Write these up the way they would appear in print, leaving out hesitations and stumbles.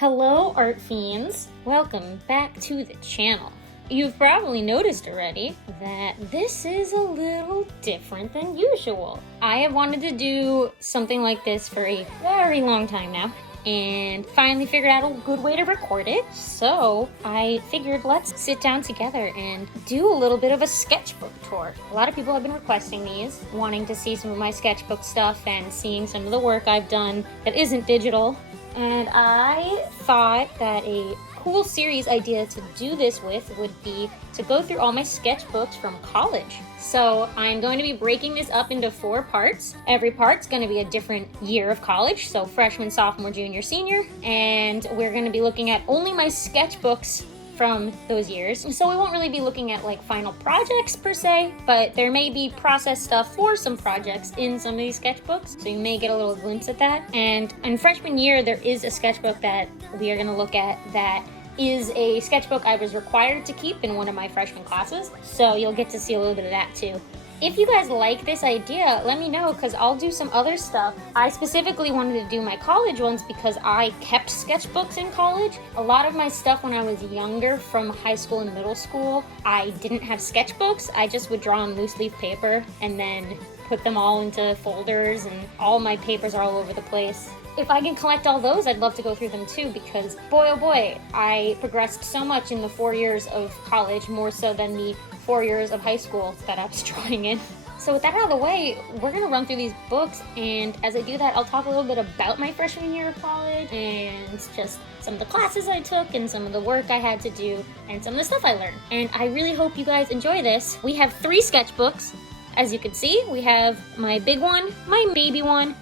Hello, art fiends! Welcome back to the channel. You've probably noticed already that this is a little different than usual. I have wanted to do something like this for a very long time now, and finally figured out a good way to record it. So I figured let's sit down together and do a little bit of a sketchbook tour. A lot of people have been requesting these, wanting to see some of my sketchbook stuff and seeing some of the work I've done that isn't digital. And I thought that a cool series idea to do this with would be to go through all my sketchbooks from college. So I'm going to be breaking this up into 4 parts. Every part's going to be a different year of college, so freshman, sophomore, junior, senior, and we're going to be looking at only my sketchbooks from those years. So we won't really be looking at like final projects per se, but there may be process stuff for some projects in some of these sketchbooks, so you may get a little glimpse at that. And in freshman year, there is a sketchbook that we are going to look at that is a sketchbook I was required to keep in one of my freshman classes, so you'll get to see a little bit of that too. If you guys like this idea, let me know, because I'll do some other stuff. I specifically wanted to do my college ones because I kept sketchbooks in college. A lot of my stuff when I was younger, from high school and middle school, I didn't have sketchbooks. I just would draw on loose leaf paper and then put them all into folders, and all my papers are all over the place. If I can collect all those, I'd love to go through them too, because boy oh boy, I progressed so much in the 4 years of college, more so than the 4 years of high school that I was drawing in. So with that out of the way, we're gonna run through these books, and as I do that, I'll talk a little bit about my freshman year of college and just some of the classes I took and some of the work I had to do and some of the stuff I learned. And I really hope you guys enjoy this. We have 3 sketchbooks. As you can see, we have my big one, my baby one,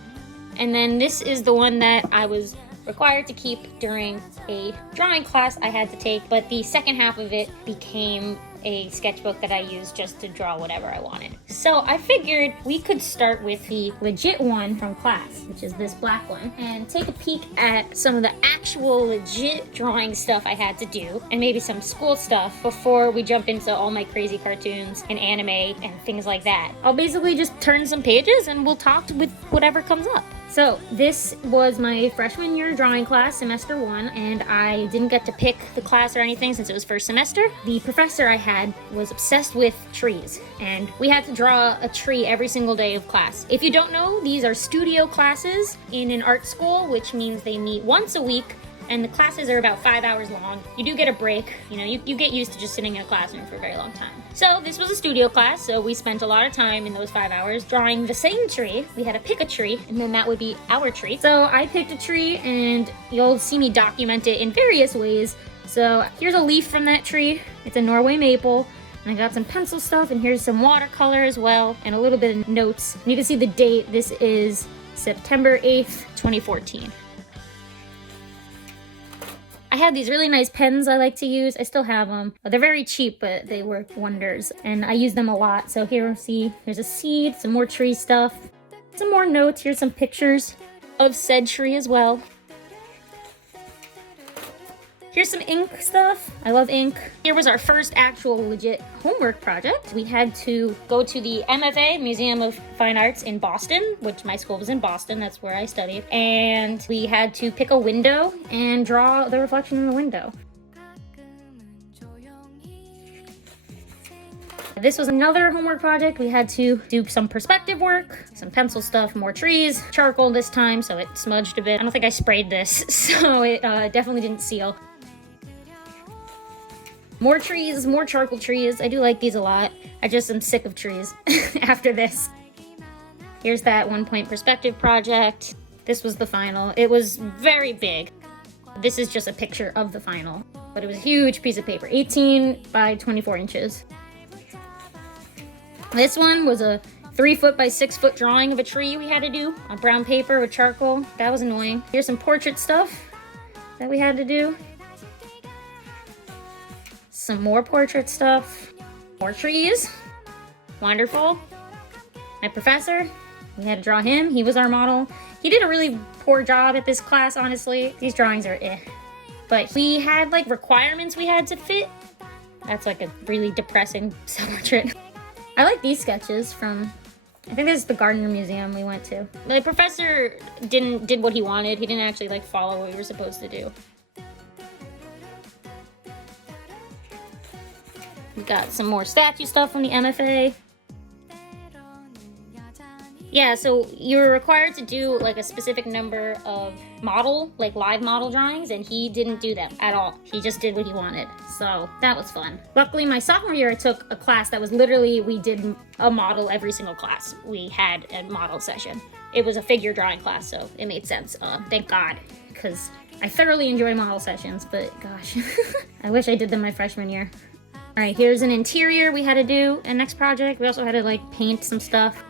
and then this is the one that I was required to keep during a drawing class I had to take, but the second half of it became a sketchbook that I used just to draw whatever I wanted. So I figured we could start with the legit one from class, which is this black one, and take a peek at some of the actual legit drawing stuff I had to do, and maybe some school stuff before we jump into all my crazy cartoons and anime and things like that. I'll basically just turn some pages and we'll talk with whatever comes up. So this was my freshman year drawing class, semester 1, and I didn't get to pick the class or anything since it was first semester. The professor I had was obsessed with trees, and we had to draw a tree every single day of class. If you don't know, these are studio classes in an art school, which means they meet once a week, and the classes are about 5 hours long. You do get a break. You get used to just sitting in a classroom for a very long time. So this was a studio class, so we spent a lot of time in those 5 hours drawing the same tree. We had to pick a tree, and then that would be our tree. So I picked a tree, and you'll see me document it in various ways. So here's a leaf from that tree. It's a Norway maple. And I got some pencil stuff, and here's some watercolor as well, and a little bit of notes. And you can see the date. This is September 8th, 2014. I had these really nice pens I like to use. I still have them. They're very cheap, but they work wonders, and I use them a lot. So here, see, there's a seed, some more tree stuff, some more notes. Here's some pictures of said tree as well. Here's some ink stuff. I love ink. Here was our first actual legit homework project. We had to go to the MFA, Museum of Fine Arts in Boston, which my school was in Boston. That's where I studied. And we had to pick a window and draw the reflection in the window. This was another homework project. We had to do some perspective work, some pencil stuff, more trees, charcoal this time, so it smudged a bit. I don't think I sprayed this, so it definitely didn't seal. More trees, more charcoal trees. I do like these a lot. I just am sick of trees after this. Here's that 1-point perspective project. This was the final. It was very big. This is just a picture of the final, but it was a huge piece of paper, 18 by 24 inches. This one was a 3-foot by 6-foot drawing of a tree we had to do on brown paper with charcoal. That was annoying. Here's some portrait stuff that we had to do. Some more portrait stuff. More trees. Wonderful. My professor, we had to draw him. He was our model. He did a really poor job at this class, honestly. These drawings are eh. But we had like requirements we had to fit. That's like a really depressing self-portrait. I like these sketches from, I think this is the Gardner Museum we went to. My professor did what he wanted. He didn't actually like follow what we were supposed to do. We got some more statue stuff from the MFA. Yeah, so you're required to do like a specific number of model, like live model drawings, and he didn't do them at all. He just did what he wanted. So that was fun. Luckily, my sophomore year, I took a class that was literally, we did a model every single class. We had a model session. It was a figure drawing class, so it made sense. Thank God, because I thoroughly enjoy model sessions, but gosh, I wish I did them my freshman year. All right, here's an interior we had to do in next project. We also had to like paint some stuff.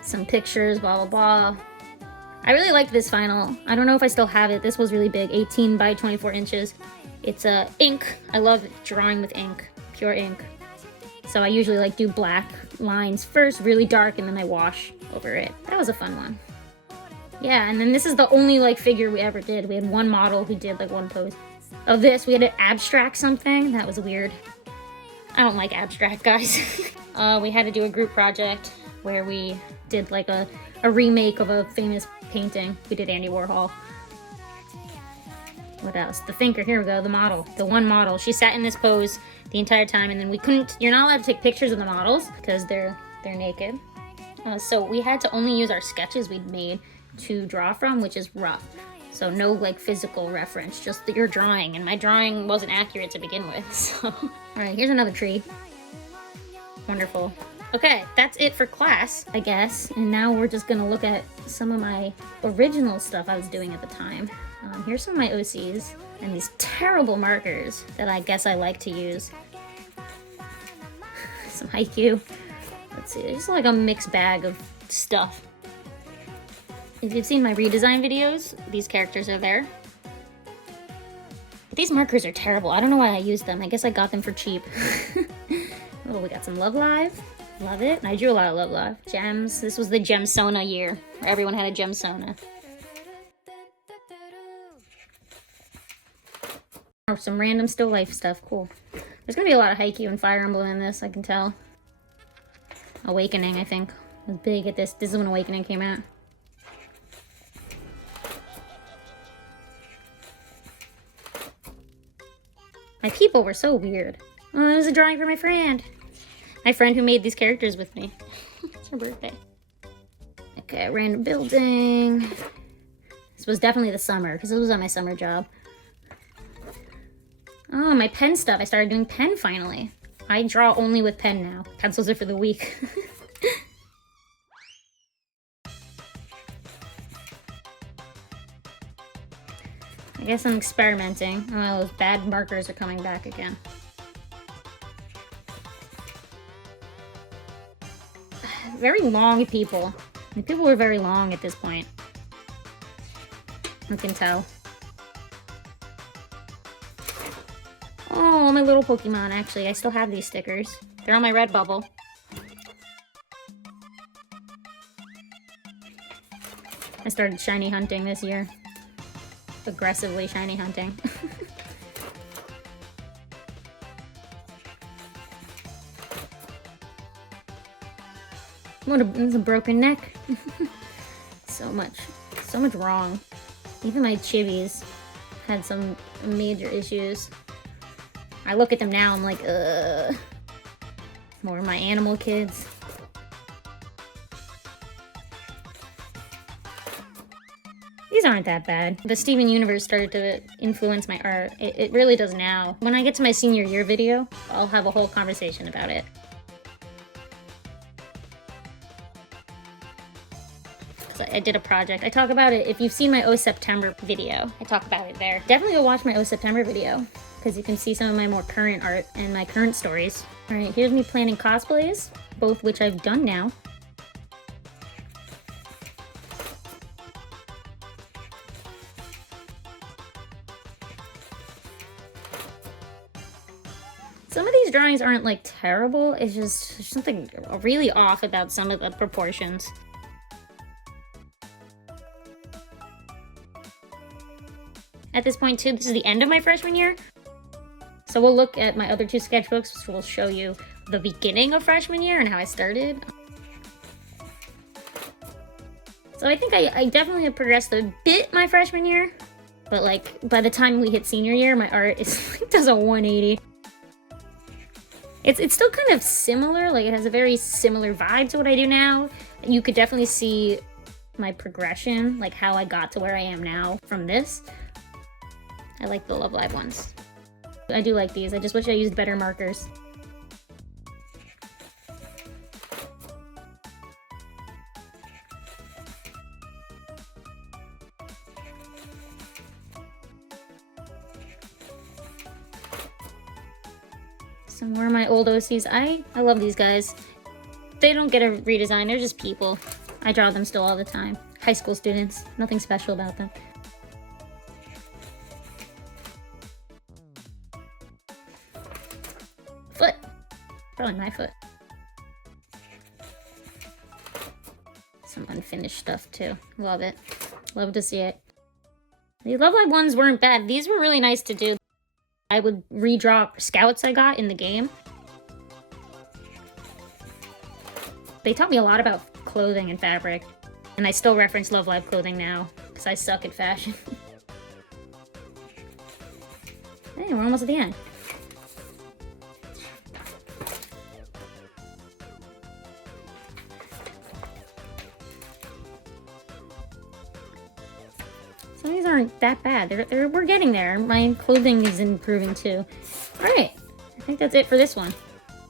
Some pictures, blah, blah, blah. I really liked this final. I don't know if I still have it. This was really big, 18 by 24 inches. It's ink. I love drawing with ink, pure ink. So I usually like do black lines first, really dark, and then I wash over it. That was a fun one. Yeah, and then this is the only like figure we ever did. We had one model who did like one pose. Of this, we had to abstract something. That was weird. I don't like abstract, guys. We had to do a group project where we did like a remake of a famous painting. We did Andy Warhol. What else? The thinker, here we go, the model. The one model. She sat in this pose the entire time, and then we couldn't, you're not allowed to take pictures of the models because they're naked. So we had to only use our sketches we'd made to draw from, which is rough. So no like physical reference, just your drawing, and my drawing wasn't accurate to begin with, so. All right, here's another tree. Wonderful. Okay, that's it for class, I guess. And now we're just gonna look at some of my original stuff I was doing at the time. Here's some of my OCs and these terrible markers that I guess I like to use. Some haiku. Let's see, it's like a mixed bag of stuff. If you've seen my redesign videos, these characters are there. But these markers are terrible. I don't know why I used them. I guess I got them for cheap. Oh, we got some Love Live. Love it. And I drew a lot of Love Live. Gems. This was the Gemsona year, where everyone had a Gemsona. Or some random still life stuff. Cool. There's gonna be a lot of Haikyuu and Fire Emblem in this, I can tell. Awakening, I think, was big at this. This is when Awakening came out. My people were so weird. Oh, it was a drawing for my friend. My friend who made these characters with me. It's her birthday. Okay, random building. This was definitely the summer, because it was on my summer job. Oh, my pen stuff. I started doing pen finally. I draw only with pen now. Pencils are for the weak. I guess I'm experimenting. Oh, those bad markers are coming back again. Very long people. The people were very long at this point. I can tell. Oh, my little Pokemon, actually. I still have these stickers. They're on my Redbubble. I started shiny hunting this year. Aggressively shiny hunting. It's a broken neck. So much wrong. Even my chibis had some major issues. I look at them now, I'm like, ugh. More of my animal kids. These aren't that bad. The Steven Universe started to influence my art. It really does now. When I get to my senior year video, I'll have a whole conversation about it. I did a project. I talk about it. If you've seen my Oh September video, I talk about it there. Definitely go watch my Oh September video, because you can see some of my more current art and my current stories. All right, here's me planning cosplays, both which I've done now. Some of these drawings aren't like terrible, it's just there's something really off about some of the proportions. At this point too, this is the end of my freshman year. So we'll look at my other two sketchbooks, which will show you the beginning of freshman year and how I started. So I think I definitely have progressed a bit my freshman year, but like by the time we hit senior year, my art is does a 180. It's still kind of similar, like it has a very similar vibe to what I do now. You could definitely see my progression, like how I got to where I am now from this. I like the Love Live ones. I do like these. I just wish I used better markers. Some more of my old OCs. I love these guys. They don't get a redesign. They're just people. I draw them still all the time. High school students. Nothing special about them. Foot. Probably my foot. Some unfinished stuff too. Love it. Love to see it. The Love Live ones weren't bad. These were really nice to do. I would redraw scouts I got in the game. They taught me a lot about clothing and fabric, and I still reference Love Live clothing now, because I suck at fashion. Hey, we're almost at the end. Some of these aren't that bad. We're getting there. My clothing is improving too. Alright, I think that's it for this one.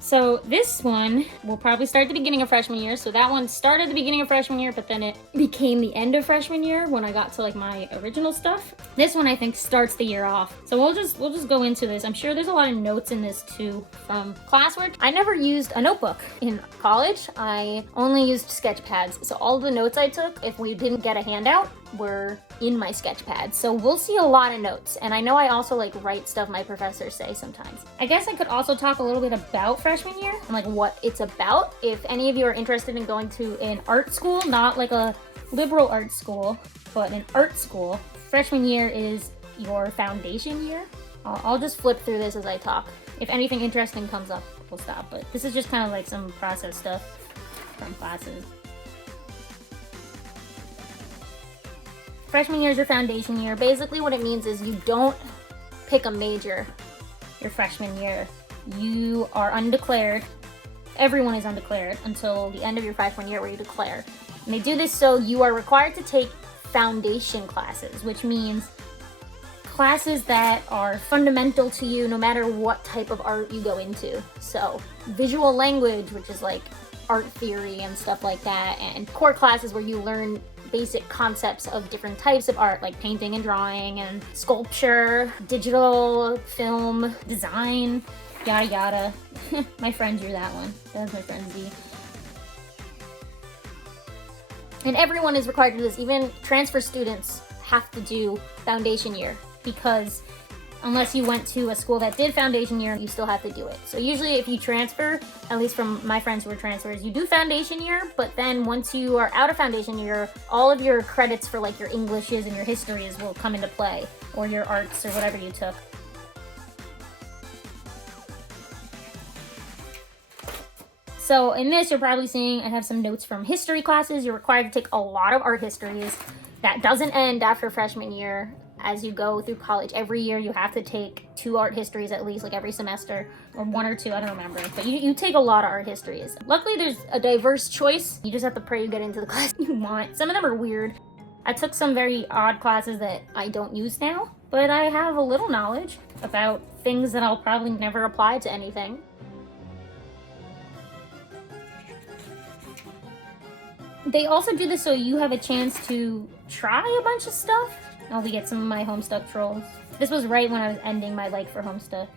So this one will probably start at the beginning of freshman year. So that one started at the beginning of freshman year, but then it became the end of freshman year when I got to like my original stuff. This one I think starts the year off. So we'll just go into this. I'm sure there's a lot of notes in this too from classwork. I never used a notebook in college. I only used sketch pads. So all the notes I took, if we didn't get a handout, were in my sketch pad. So we'll see a lot of notes. And I know I also like write stuff my professors say sometimes. I guess I could also talk a little bit about freshman year and like what it's about. If any of you are interested in going to an art school, not like a liberal arts school, but an art school, freshman year is your foundation year. I'll just flip through this as I talk. If anything interesting comes up, we'll stop. But this is just kind of like some process stuff from classes. Freshman year is your foundation year. Basically what it means is you don't pick a major your freshman year. You are undeclared. Everyone is undeclared until the end of your freshman year where you declare. And they do this so you are required to take foundation classes, which means classes that are fundamental to you no matter what type of art you go into. So visual language, which is like art theory and stuff like that, and core classes where you learn basic concepts of different types of art, like painting and drawing and sculpture, digital, film, design, yada yada. My friend drew that one. That was my friend Z. And everyone is required to do this. Even transfer students have to do foundation year, because unless you went to a school that did foundation year, you still have to do it. So usually if you transfer, at least from my friends who are transfers, you do foundation year, but then once you are out of foundation year, all of your credits for like your Englishes and your histories will come into play, or your arts or whatever you took. So in this, you're probably seeing I have some notes from history classes. You're required to take a lot of art histories. That doesn't end after freshman year. As you go through college, every year you have to take 2 art histories at least, like every semester, or 1 or 2, I don't remember. But you take a lot of art histories. Luckily, there's a diverse choice. You just have to pray you get into the class you want. Some of them are weird. I took some very odd classes that I don't use now, but I have a little knowledge about things that I'll probably never apply to anything. They also do this so you have a chance to try a bunch of stuff. Oh, we get some of my Homestuck trolls. This was right when I was ending my like for Homestuck.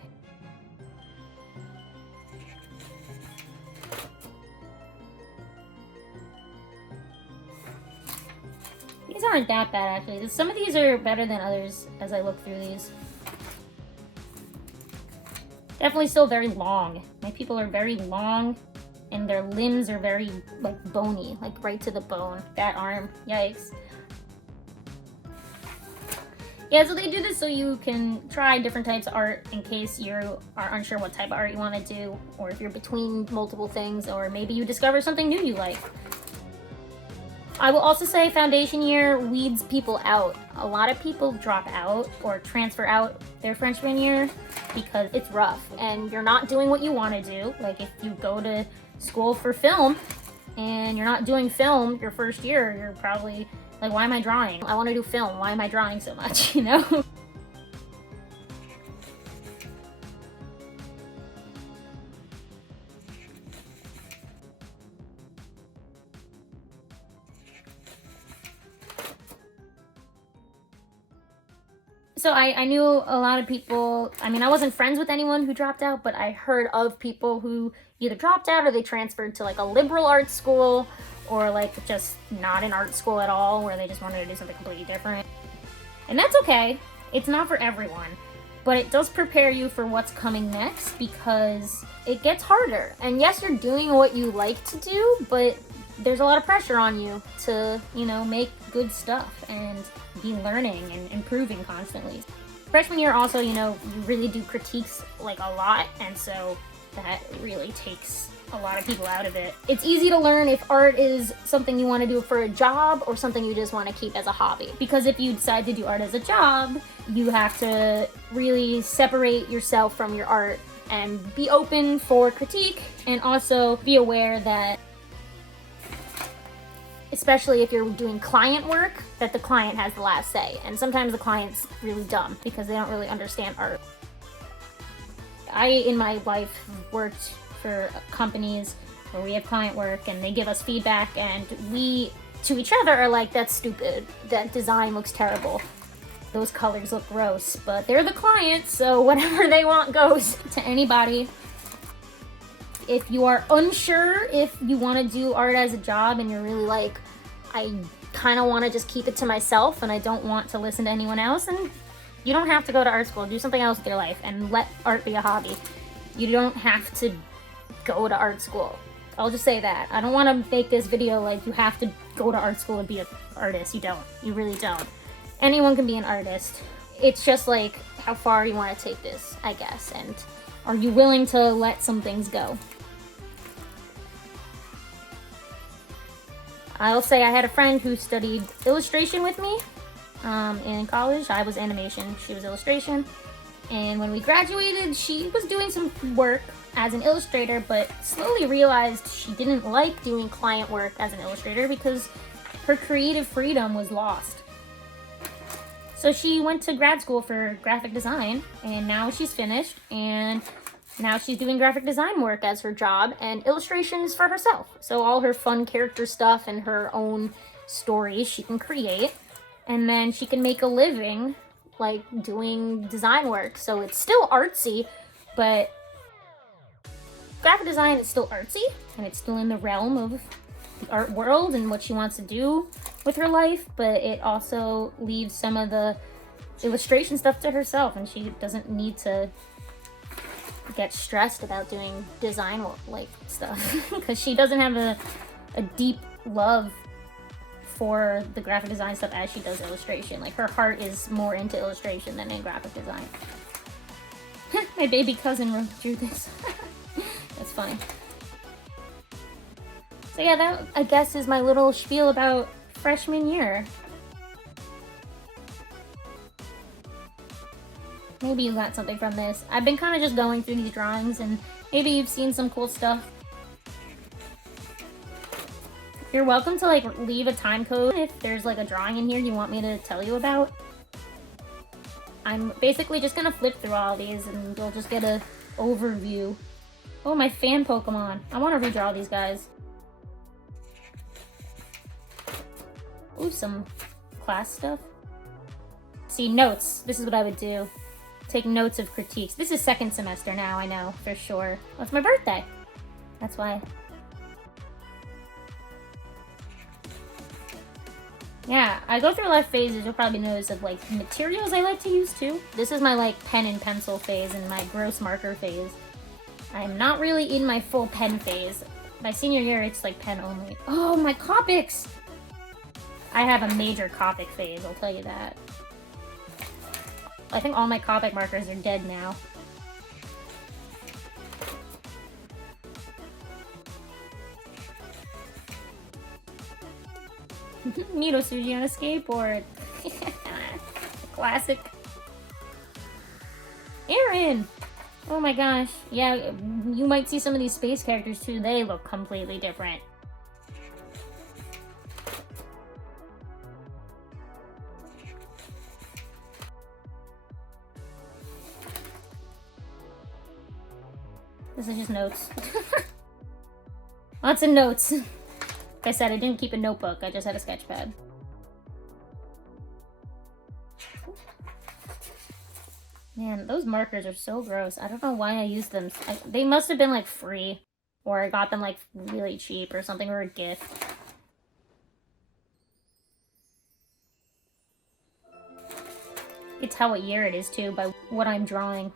These aren't that bad actually. Some of these are better than others as I look through these. Definitely still very long. My people are very long and their limbs are very like bony, like right to the bone. That arm, yikes. Yeah, so they do this so you can try different types of art in case you are unsure what type of art you want to do, or if you're between multiple things, or maybe you discover something new you like. I will also say foundation year weeds people out. A lot of people drop out or transfer out their freshman year because it's rough and you're not doing what you want to do. Like if you go to school for film and you're not doing film your first year, you're probably like, why am I drawing? I want to do film. Why am I drawing so much, you know? So I knew a lot of people. I mean, I wasn't friends with anyone who dropped out, but I heard of people who either dropped out or they transferred to like a liberal arts school or like just not an art school at all, where they just wanted to do something completely different. And that's okay. It's not for everyone, but it does prepare you for what's coming next because it gets harder. And yes, you're doing what you like to do, but there's a lot of pressure on you to, you know, make good stuff and be learning and improving constantly. Freshman year also, you know, you really do critiques like a lot, and so that really takes a lot of people out of it. It's easy to learn if art is something you want to do for a job or something you just want to keep as a hobby. Because if you decide to do art as a job, you have to really separate yourself from your art and be open for critique, and also be aware that, especially if you're doing client work, that the client has the last say. And sometimes the client's really dumb because they don't really understand art. I, in my life, worked for companies where we have client work and they give us feedback, and we, to each other, are like, that's stupid. That design looks terrible. Those colors look gross. But they're the client, so whatever they want goes. To anybody, if you are unsure if you want to do art as a job and you're really like, I kind of want to just keep it to myself and I don't want to listen to anyone else, and you don't have to go to art school. Do something else with your life and let art be a hobby. You don't have to go to art school. I'll just say that. I don't want to make this video like you have to go to art school and be an artist. You don't. You really don't. Anyone can be an artist. It's just like how far you want to take this, I guess, and are you willing to let some things go? I'll say I had a friend who studied illustration with me in college. I was animation, she was illustration. And when we graduated, she was doing some work as an illustrator, but slowly realized she didn't like doing client work as an illustrator because her creative freedom was lost. So she went to grad school for graphic design, and now she's finished, and now she's doing graphic design work as her job and illustrations for herself. So all her fun character stuff and her own stories she can create, and then she can make a living like doing design work. So it's still artsy, but graphic design is still artsy, and it's still in the realm of the art world and what she wants to do with her life, but it also leaves some of the illustration stuff to herself, and she doesn't need to get stressed about doing design like stuff because she doesn't have a deep love for the graphic design stuff as she does illustration. Like, her heart is more into illustration than in graphic design. My baby cousin drew this. That's funny. So yeah, that, I guess, is my little spiel about freshman year. Maybe you got something from this. I've been kind of just going through these drawings, and maybe you've seen some cool stuff. You're welcome to like leave a time code if there's like a drawing in here you want me to tell you about. I'm basically just gonna flip through all these and you'll just get an overview. Oh, my fan Pokemon. I want to redraw these guys. Ooh, some class stuff. See, notes. This is what I would do. Take notes of critiques. This is second semester now, I know, for sure. Well, it's my birthday. That's why. Yeah, I go through a lot of phases. You'll probably notice of like materials I like to use too. This is my like pen and pencil phase and my gross marker phase. I'm not really in my full pen phase. My senior year, it's like pen only. Oh, my Copics! I have a major Copic phase, I'll tell you that. I think all my Copic markers are dead now. Neato Suji on a skateboard. Classic. Aaron! Oh my gosh. Yeah, you might see some of these space characters too. They look completely different. This is just notes. Lots of notes. Like I said, I didn't keep a notebook. I just had a sketch pad. Man, those markers are so gross. I don't know why I used them. They must have been like free. Or I got them like really cheap or something, or a gift. You can tell what year it is too by what I'm drawing.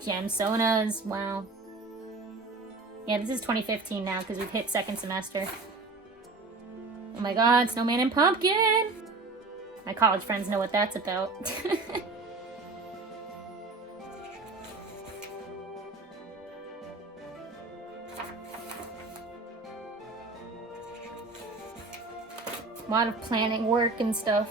Jamsonas, wow. Yeah, this is 2015 now because we've hit second semester. Oh my god, Snowman and Pumpkin! My college friends know what that's about. A lot of planning work and stuff.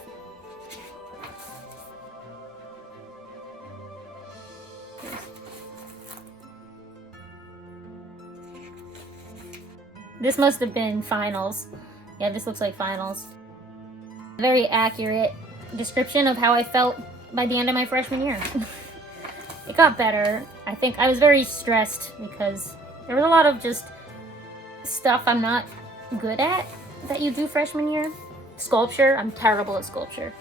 This must have been finals. Yeah, this looks like finals. Very accurate description of how I felt by the end of my freshman year. It got better. I think I was very stressed because there was a lot of just stuff I'm not good at that you do freshman year. Sculpture, I'm terrible at sculpture.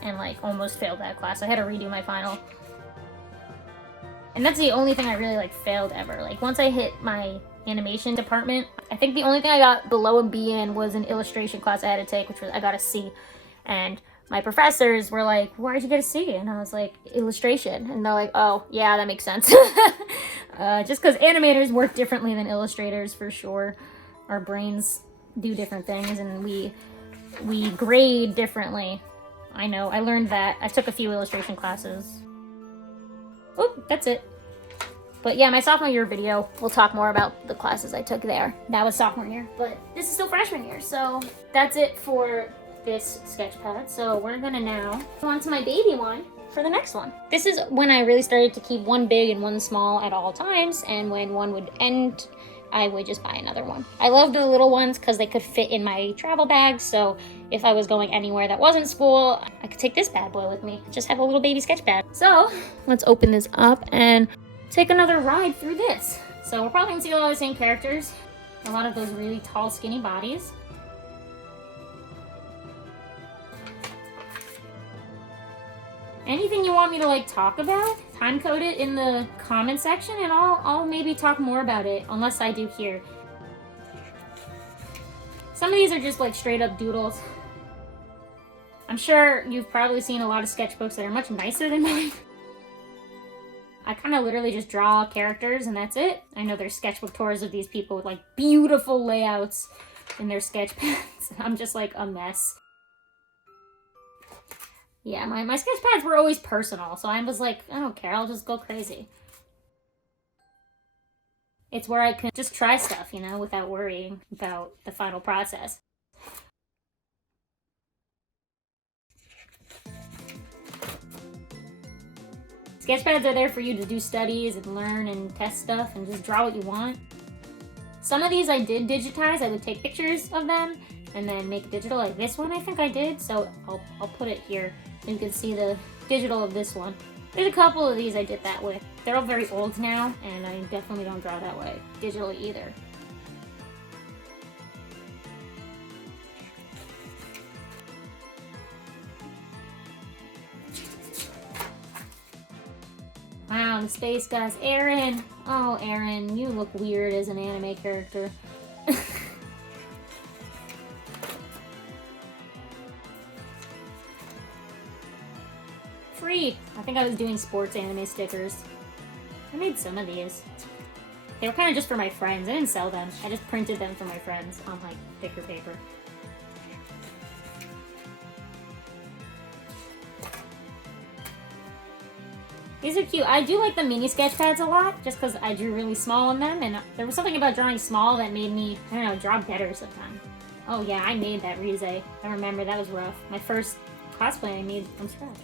And like almost failed that class. I had to redo my final. And that's the only thing I really like failed ever. Like once I hit my animation department, I think the only thing I got below a B in was an illustration class I had to take, which was I got a C. And my professors were like, why'd you get a C? And I was like, illustration. And they're like, oh yeah, that makes sense. Just because animators work differently than illustrators for sure. Our brains do different things and we grade differently. I know, I learned that. I took a few illustration classes. Oh, that's it. But yeah, my sophomore year video, we'll talk more about the classes I took there. That was sophomore year, but this is still freshman year. So that's it for this sketch pad. So we're gonna now go on to my baby one for the next one. This is when I really started to keep one big and one small at all times. And when one would end, I would just buy another one. I loved the little ones because they could fit in my travel bag. So if I was going anywhere that wasn't school, I could take this bad boy with me. Just have a little baby sketch pad. So let's open this up and take another ride through this. So we're probably gonna see a lot of the same characters. A lot of those really tall, skinny bodies. Anything you want me to like talk about, time code it in the comment section and I'll maybe talk more about it, unless I do here. Some of these are just like straight up doodles. I'm sure you've probably seen a lot of sketchbooks that are much nicer than mine. I kind of literally just draw characters and that's it. I know there's sketchbook tours of these people with like beautiful layouts in their sketch pads. I'm just like a mess. Yeah, my sketch pads were always personal, so I was like, I don't care, I'll just go crazy. It's where I can just try stuff, you know, without worrying about the final process. Sketchpads are there for you to do studies and learn and test stuff and just draw what you want. Some of these I did digitize. I would take pictures of them and then make it digital, like this one I think I did. So I'll put it here so you can see the digital of this one. There's a couple of these I did that with. They're all very old now and I definitely don't draw that way digitally either. Wow, the space guys. Aaron! Oh, Aaron, you look weird as an anime character. Free! I think I was doing sports anime stickers. I made some of these. They were kind of just for my friends. I didn't sell them. I just printed them for my friends on like thicker paper. These are cute. I do like the mini sketch pads a lot, just because I drew really small in them, and there was something about drawing small that made me, I don't know, draw better sometimes. Oh yeah, I made that Rize. I remember, that was rough. My first cosplay I made from scratch.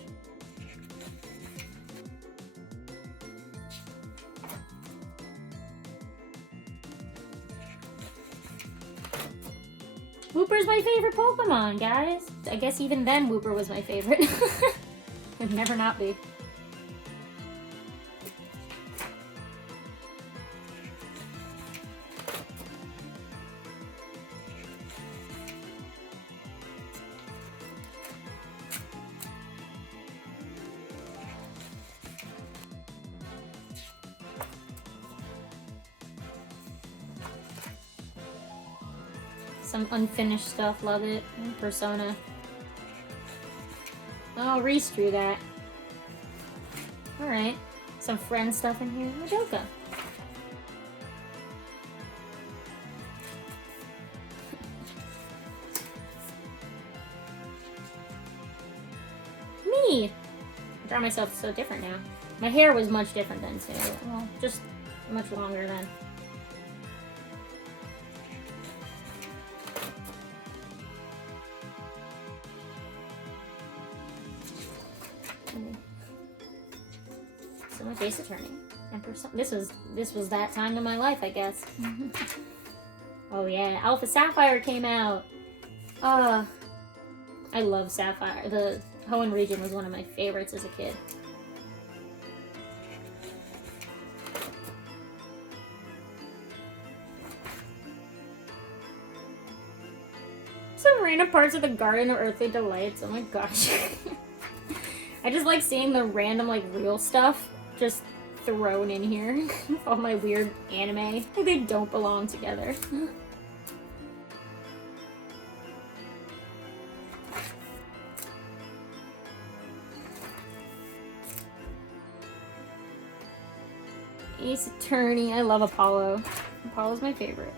Wooper's my favorite Pokemon, guys. I guess even then Wooper was my favorite. Could never not be. Some unfinished stuff, love it. Persona. Oh, Reese drew that. Alright. Some friend stuff in here. Madoka. Me! I draw myself so different now. My hair was much different then too. Well, just much longer then. So my Ace Attorney. And this was that time in my life, I guess. Oh yeah, Alpha Sapphire came out. I love Sapphire. The Hoenn region was one of my favorites as a kid. Some random parts of the Garden of Earthly Delights. Oh my gosh. I just like seeing the random, like, real stuff just thrown in here. All my weird anime. Like, they don't belong together. Ace Attorney. I love Apollo. Apollo's my favorite.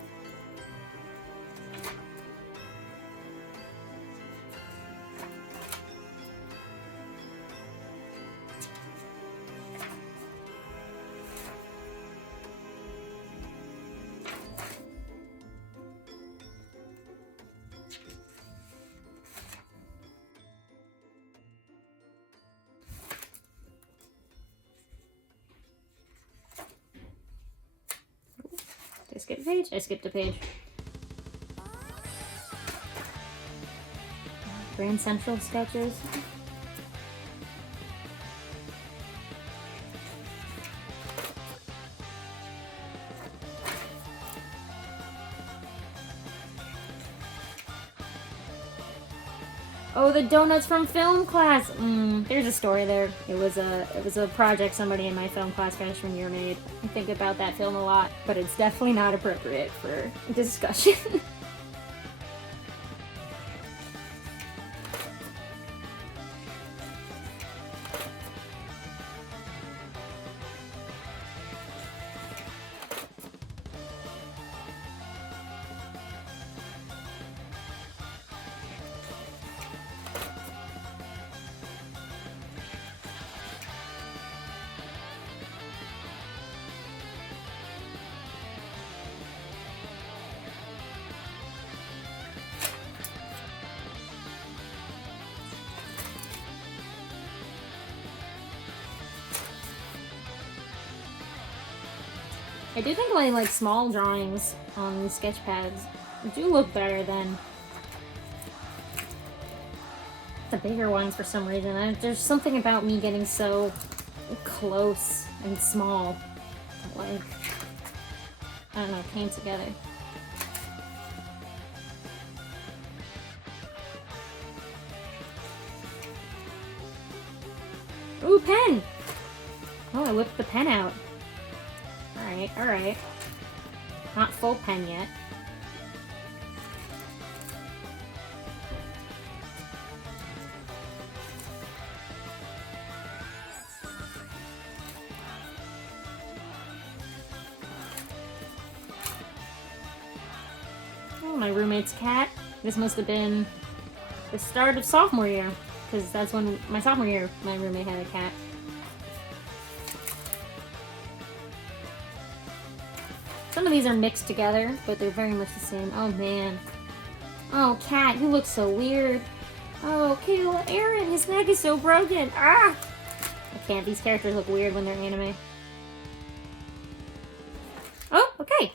Did I skip a page? I skipped a page. Grand Central sketches. Oh, the donuts from film class. There's a story there. It was a project somebody in my film class freshman year made. I think about that film a lot, but it's definitely not appropriate for discussion. I do think my, like, small drawings on these sketch pads do look better than the bigger ones for some reason. There's something about me getting so close and small that, like, I don't know, came together. Ooh, pen! Oh, I whipped the pen out. Alright, alright. Not full pen yet. Oh, my roommate's cat. This must have been the start of sophomore year, because that's when my sophomore year my roommate had a cat. Some of these are mixed together, but they're very much the same. Oh man. Oh, Cat, you look so weird. Oh, Kayla, Aaron, his neck is so broken. Ah! I can't, these characters look weird when they're anime. Oh, okay.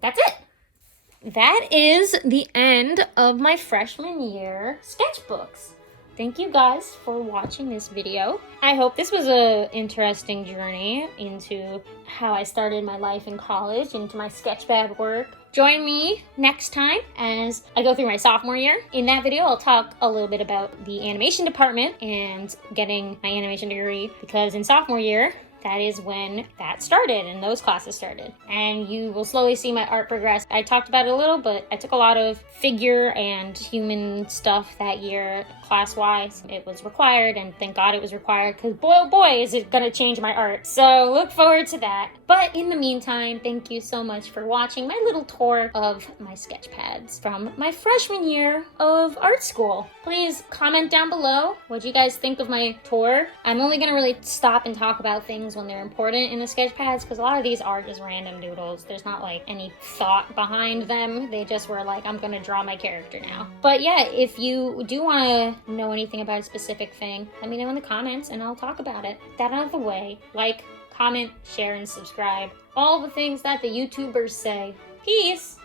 That's it. That is the end of my freshman year sketchbooks. Thank you guys for watching this video. I hope this was an interesting journey into how I started my life in college, into my sketchpad work. Join me next time as I go through my sophomore year. In that video, I'll talk a little bit about the animation department and getting my animation degree, because in sophomore year, that is when that started and those classes started. And you will slowly see my art progress. I talked about it a little, but I took a lot of figure and human stuff that year class-wise. It was required, and thank God it was required, because boy oh boy is it gonna change my art. So look forward to that. But in the meantime, thank you so much for watching my little tour of my sketch pads from my freshman year of art school. Please comment down below what you guys think of my tour. I'm only gonna really stop and talk about things when they're important in the sketch pads, because a lot of these are just random doodles. There's not like any thought behind them. They just were like, I'm gonna draw my character now. But yeah, if you do want to know anything about a specific thing, let me know in the comments and I'll talk about it. That out of the way, like, comment, share, and subscribe. All the things that the YouTubers say. Peace!